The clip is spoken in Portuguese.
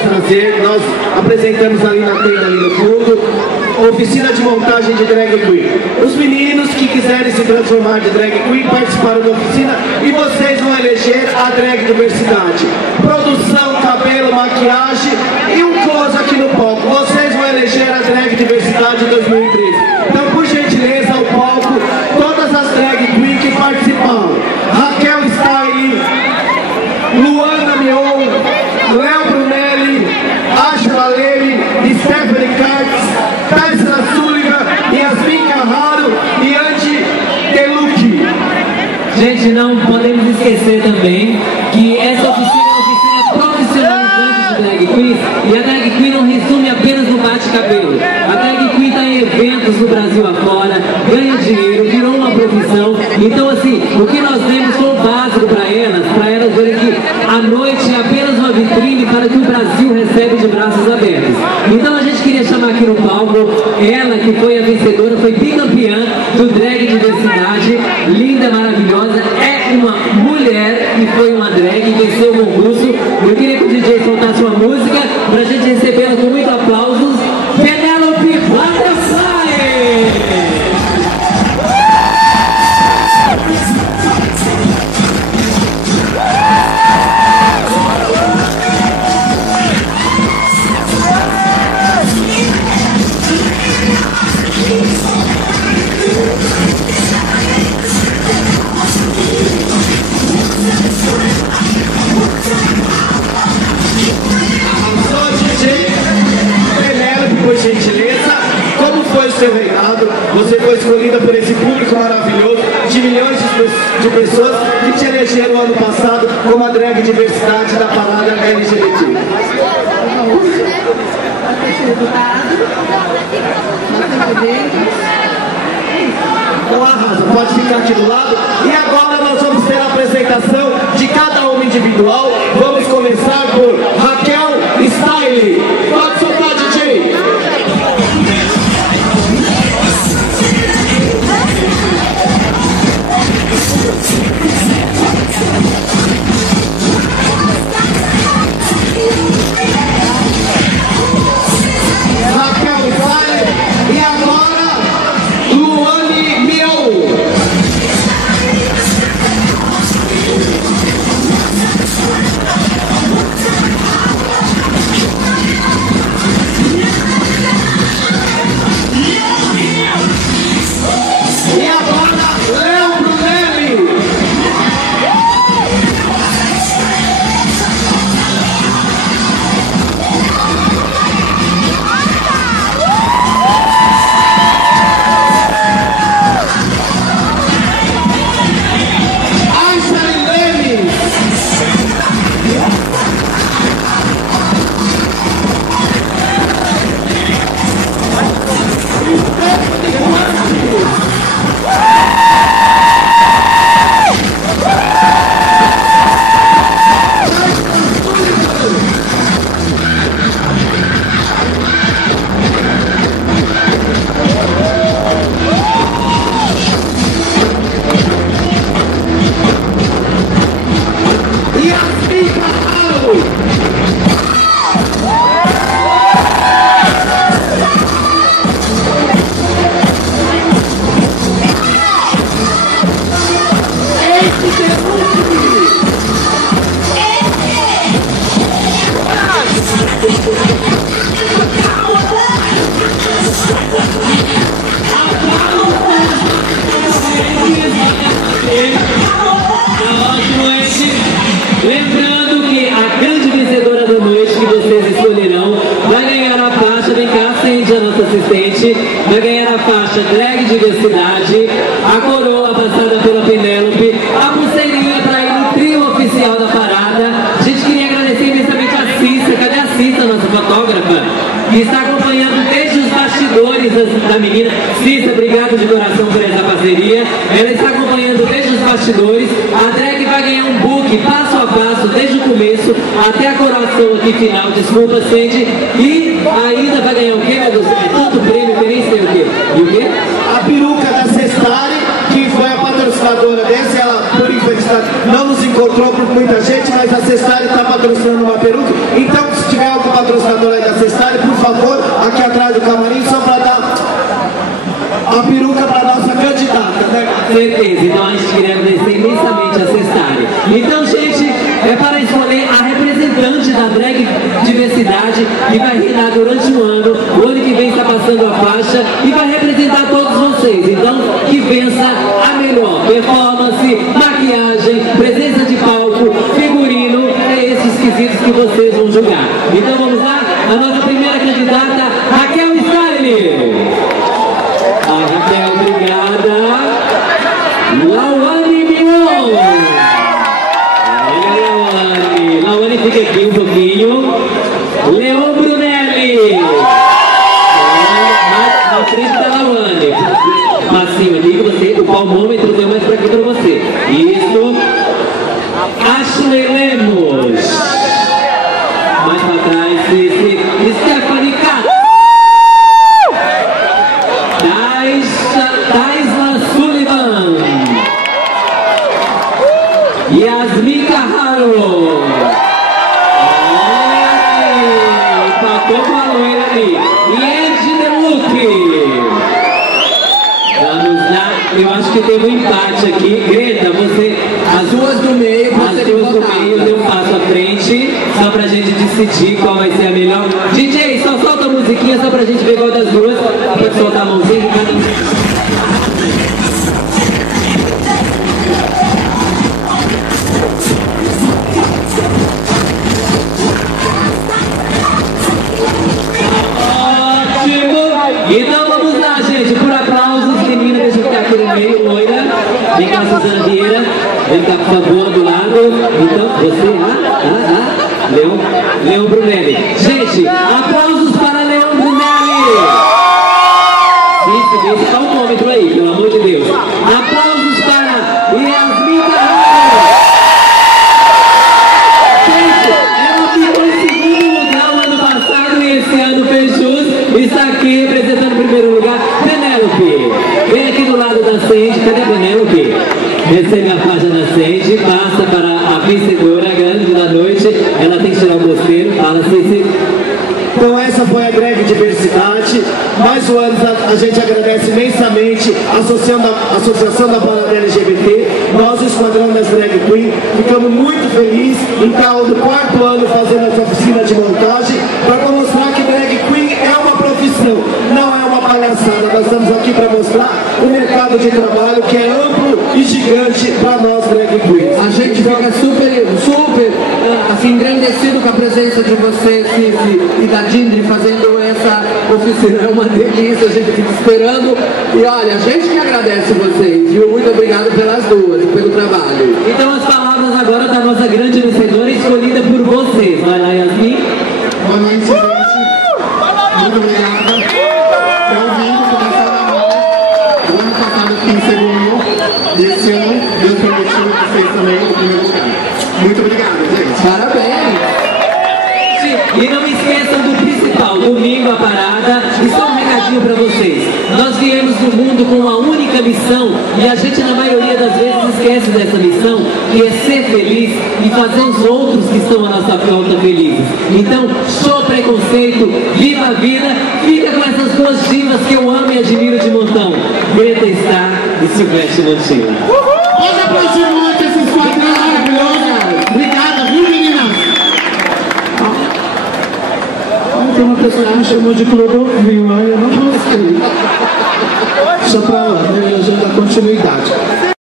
trazer, nós apresentamos ali na tenda, ali no fundo, oficina de montagem de drag queen. Os meninos que quiserem se transformar de drag queen participaram da oficina e vocês vão eleger a drag diversidade. Produção, cabelo, maquiagem e um close aqui no palco. Vocês vão eleger a drag diversidade 2013. Então, por gentileza, ao palco, todas as drag queen que participaram. Raquel Style, Luana Mion, Léo Brunelli, Ashla Leme, Stephanie Katz, Tyson Sullivan, Yasmin Carraro e Andy Delucchi. Gente, não podemos esquecer também que essa oficina é uma oficina profissionalizante de drag queen, e a drag queen não resume apenas no bate-cabelo. A drag queen está em eventos no Brasil afora, ganha dinheiro, virou uma profissão. Então, assim, o que nós demos foi o básico para elas verem que a noite é apenas uma vitrine para que o Brasil recebe de braços abertos. Então a gente queria chamar aqui no palco ela que foi a vencedora, foi bicampeã do Drag Diversidade, linda, maravilhosa, é uma mulher e foi uma drag e venceu o concurso. Eu queria que o DJ soltasse uma música para a gente recebê-la com muitos aplausos. Penélope Butterfly! Seu reinado, você foi escolhida por esse público maravilhoso de milhões de pessoas que te elegeram ano passado como a drag diversidade da parada LGBT. Então arrasa, pode ficar aqui do lado. E agora nós vamos ter a apresentação de cada uma individual. Vamos começar por Raquel Style. Pode soltar, DJ! E agora, Luane Mion. Lembrando que a grande vencedora da noite que vocês escolherão vai ganhar a faixa, vem cá, acende a nossa assistente, vai ganhar a faixa Drag Diversidade, a coroa passada pela Penélope, a pulseirinha para ir no trio oficial da parada. A gente queria agradecer imensamente a Cissa, cadê a Cissa, nossa fotógrafa, que está acompanhando desde os bastidores da menina. Cissa, obrigado de coração por essa parceria. Ela está acompanhando desde os bastidores. A drag vai ganhar um book passo a passo, desde o começo até a coroação aqui final. Desculpa, Sandy. E ainda vai ganhar o quê, meu Deus? É tanto prêmio que nem sei o quê. E o quê? A peruca da Cestari, que foi a patrocinadora dessa, ela por infelicidade não nos encontrou por muita gente, mas a Cestari está patrocinando uma peruca. Então, se tiver algum patrocinador aí da Cestari, por favor, aqui atrás do camarim, só para dar a peruca para nossa candidata, né? Certeza, então a gente queria agradecer imensamente a Cestari. Então, gente, é para escolher a representante da drag diversidade que vai reinar durante um ano. O ano que vem está passando a faixa e vai representar todos vocês. Então, que vença a melhor performance, maquiagem, presença de palco, figurino, é esses quesitos que vocês vão julgar. Então vamos lá, a nossa primeira candidata, Raquel Style. A Raquel, obrigada. Lauane Mion. Lauane, fica aqui um pouquinho. Leon Brunelli. Na frente da Lauane. Massinho ali, você, o palmômetro deu mais pra aqui pra você. Isso. Ashley Lemos. Mais pra trás, Stephanie Katz. Taisla Sullivan. Yasmin Carraro. Empatou com a loira ali. Angie Deluque. Vamos lá. Eu acho que teve um empate aqui. Greta, você... As duas do meio. As duas do meio, deu um passo à frente. Só pra gente decidir qual vai ser a melhor. DJ, só solta a musiquinha só pra gente ver qual das duas. Pode soltar a mãozinha de cada um. Então vamos lá, gente, por aplausos, menina, deixa eu ficar aqui no meio, loira. Vem cá, Suzana Vieira, vem cá, por favor, do lado. Então, você, Leon Brunelli. Gente, aplausos para Leon Brunelli. Isso, dá um momento aí, pelo amor de Deus. Aplausos para Yasmin Carraro. Gente, ela ficou em segundo lugar o ano passado e esse ano fez jus. Está aqui representando em primeiro lugar Penélope. Vem aqui do lado da Sandy. Cadê a Penélope? Recebe a faixa da Sandy. Passa para a vencedora grande da noite. Ela tem que tirar o mosteiro. Fala, Cici. Então essa foi a drag diversidade. Mais um ano a gente agradece imensamente a Associação da Parada LGBT. Nós, o Esquadrão das Drag Queen, ficamos muito felizes em estar no 4º ano fazendo essa oficina de montagem para mostrar que drag queen é uma profissão, não é uma palhaçada. Nós estamos aqui para mostrar o mercado de trabalho que é amplo e gigante para nós drag queens. A gente fica super assim, engrandecido com a presença de vocês, Cici, e da Dindri fazendo essa oficina. É uma delícia, a gente fica esperando. E olha, a gente que agradece vocês, viu? Muito obrigado pelas duas, pelo trabalho. Então as palavras agora da nossa grande vencedora escolhida por vocês. Vai lá, Yasmin. Boa noite, gente. Muito obrigada. Eu vim começar na mão. O ano passado eu fiquei em segundo. E esse ano Deus permitiu vocês também no primeiro lugar. Muito obrigado, gente. Parabéns! E não esqueçam do principal, domingo a parada. E só um recadinho pra vocês. Nós viemos do mundo com uma única missão e a gente na maioria das vezes esquece dessa missão, que é ser feliz e fazer os outros que estão à nossa volta felizes. Então, show preconceito, viva a vida, fica com essas duas divas que eu amo e admiro de montão. Greta Star e Silvestre Montinho. Pode aplaudir muito esse esquadrão maravilhoso. Obrigada, viu, meninas? Tem uma pessoa que me chamou de Clodovil, aí eu não gostei. Deixa pra lá, né?